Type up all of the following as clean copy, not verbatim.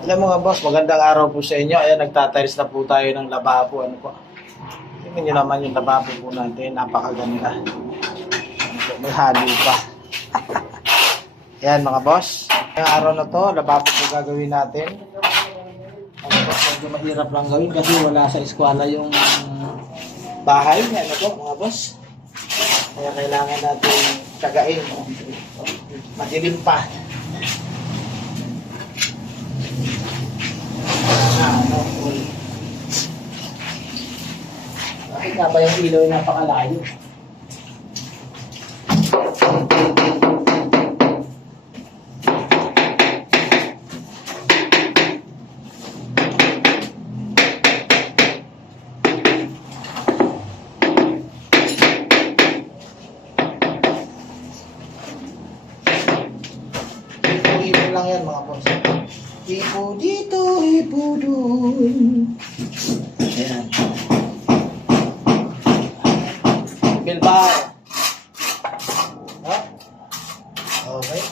Alam mga boss, magandang araw po sa inyo. Ayan, nagtatiles na po tayo ng lababo. Ano po? Tingnan nyo naman yung lababo po natin. Napakaganda. Ano po, may halo pa. Ayan mga boss. Ngayong araw na to, lababo po gagawin natin. Ano po, medyo mahirap lang gawin kasi wala sa eskwela yung bahay. Ano po mga boss? Kaya kailangan natin tiyagain. Madilim pa. Bakit nga ba yung ilaw yung napakalayo? Ipo lang yan mga boss. Ipo dito, ipo dun. Ayan. Bilbao. Ha? Okay.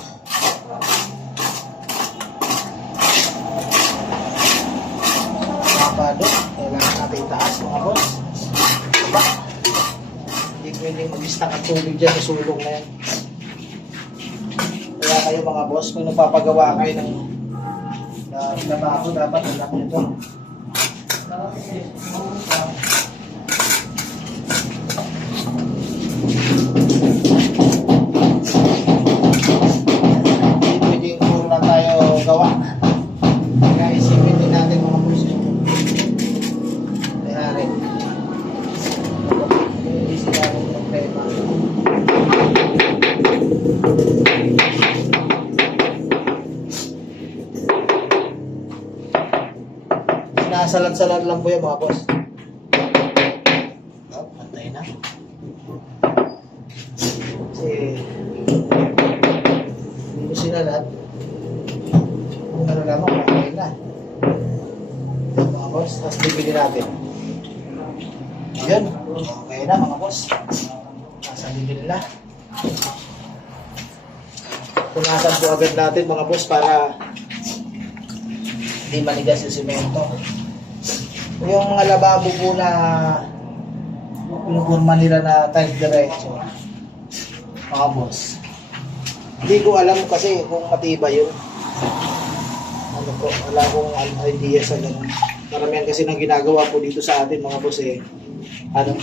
Mapado. Kailangan natin itaas mga boss. Diba? Hindi pwedeng mag-istang at tubig dyan sa sulong na yan. Kaya kayo mga boss, kung nagpapagawa kayo ng lababo, dapat alam nyo ito. Hindi pwedeng puro lang tayo gawa. Kaya isipin din natin mga boss. Kaya rin. Isip natin problema. Sinasalat-salat lang po yan mga boss. Oh, pantay na. Kasi hindi ko sinalat. Ano lamang, pantay na. Yan mga boss, tapos bibili natin. Yun, okay na mga boss. Nasa bibili na. Punasan po agad natin mga boss para hindi manigas yung simento. Yung mga lababo po na pinupurma nila na tiles diretso, mga boss, hindi ko alam kasi kung matibay yun. Ano po, wala akong idea sa ganun. Maramihan kasi nang ginagawa po dito sa atin mga boss ano,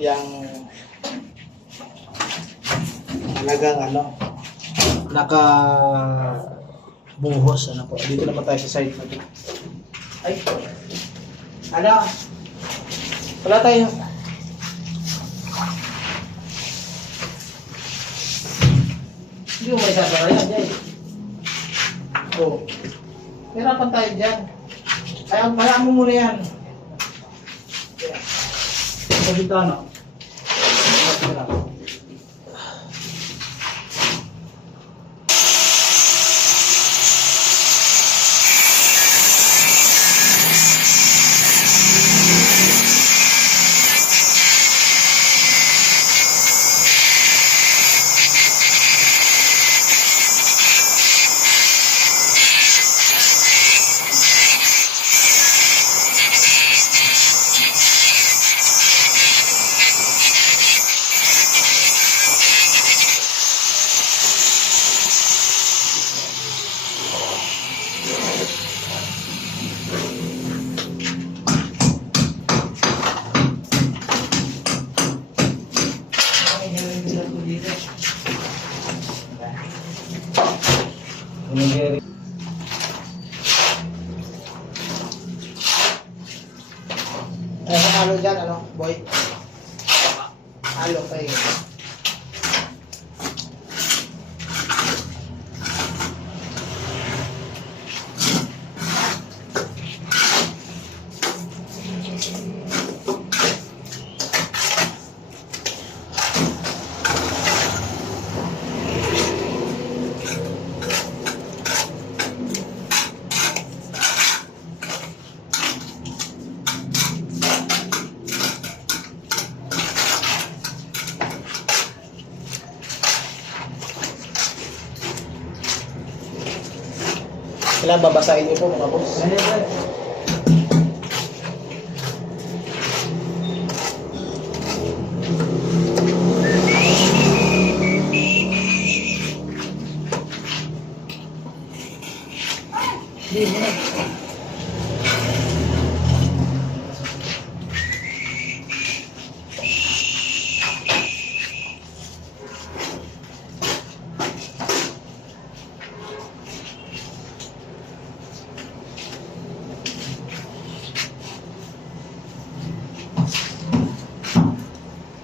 yung talagang ano, naka-buhos, ano po. Dito naman tayo sa side na ito. Ay! Ano? Wala tayo. Hindi mo may sasara yan, Jay. Oo. Hirapan tayo dyan. Kaya, kayaan mo muna yan. Sa bintana. Halo dyan, ano, boy? Halo kayo. sila, babasahin niyo po mga boss.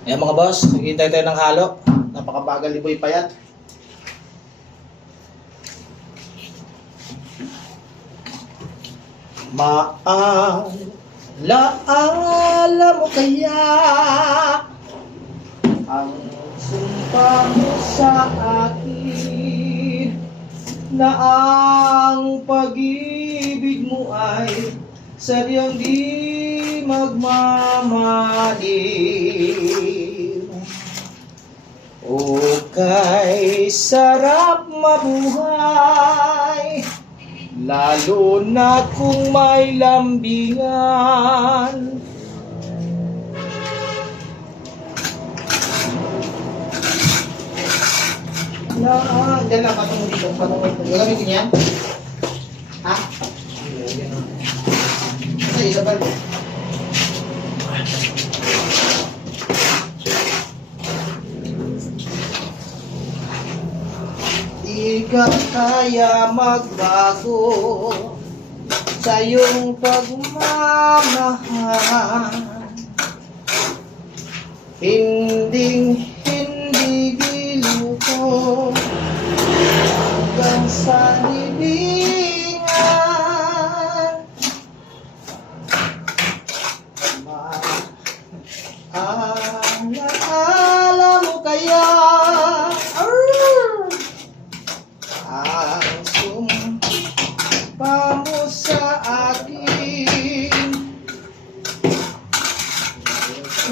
Ayan mga boss, hintay tayo ng halo. Napakabagal ni Boy Payat. Maalaala mo kaya ang sumpa mo sa akin na ang pag-ibig mo ay sadyang di magmamalim. O kay sarap mabuhay, lalo na kung may lambingan. Diyan lang, patungin dito. Gagamitin yan? Ha? Ay, isa ba? Di ka kaya magbago sa iyong pagmamahal. Hindi giliw ko hanggang sa libingan. Maalaala mo kaya ang sumpa mo sa akin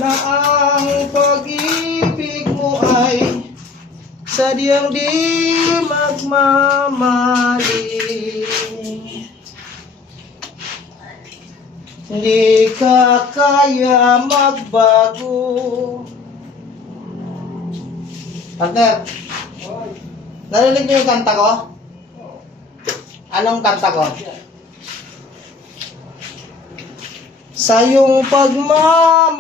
na ang pag-ibig mo ay sadyang di magmamaling. Hindi ka kaya magbago. Partner, narinig niyo yung kanta ko? Anong kanta ko? Sa iyong pagmamahal.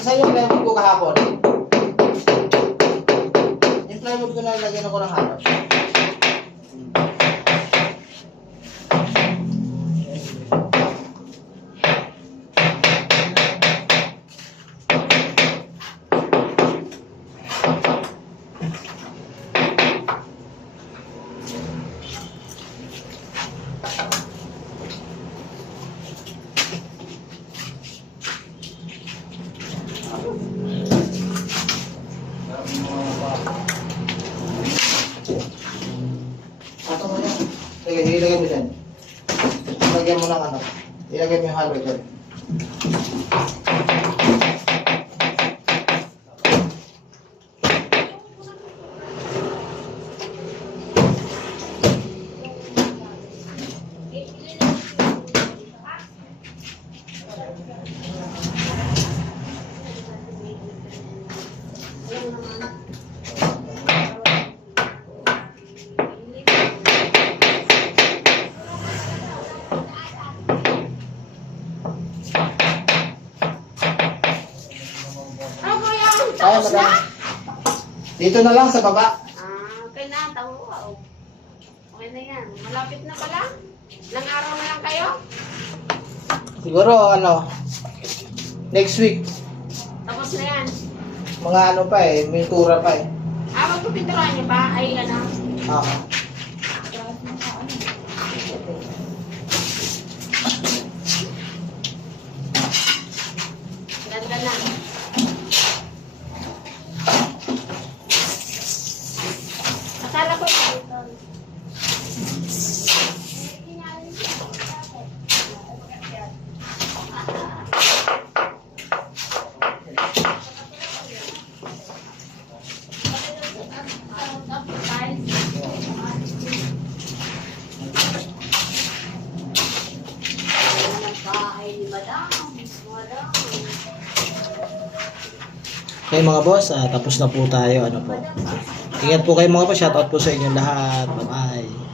Sa yung plywood ko kahapon. Yung plywood ko na lagyan ako ng hapon. Ato mo yan. Sige, ilagay mo dyan. Ilagay mo ng ano. Ilagay mo yung halo dyan. Ay, madam. Dito na lang sa baba. Okay na, tawo. Okay na yan. Malapit na pala. Ilang araw na lang kayo? Siguro, ano, next week. Tapos na yan. Mga ano pa eh, may tura pa eh. Magpipinturan niyo ba? Ay, ano? Oo. Ganda na. Akala ko ito. Okay mga boss, tapos na po tayo. Ano po. Ingat po kayo mga boss. Shoutout po sa inyong lahat. Bye-bye.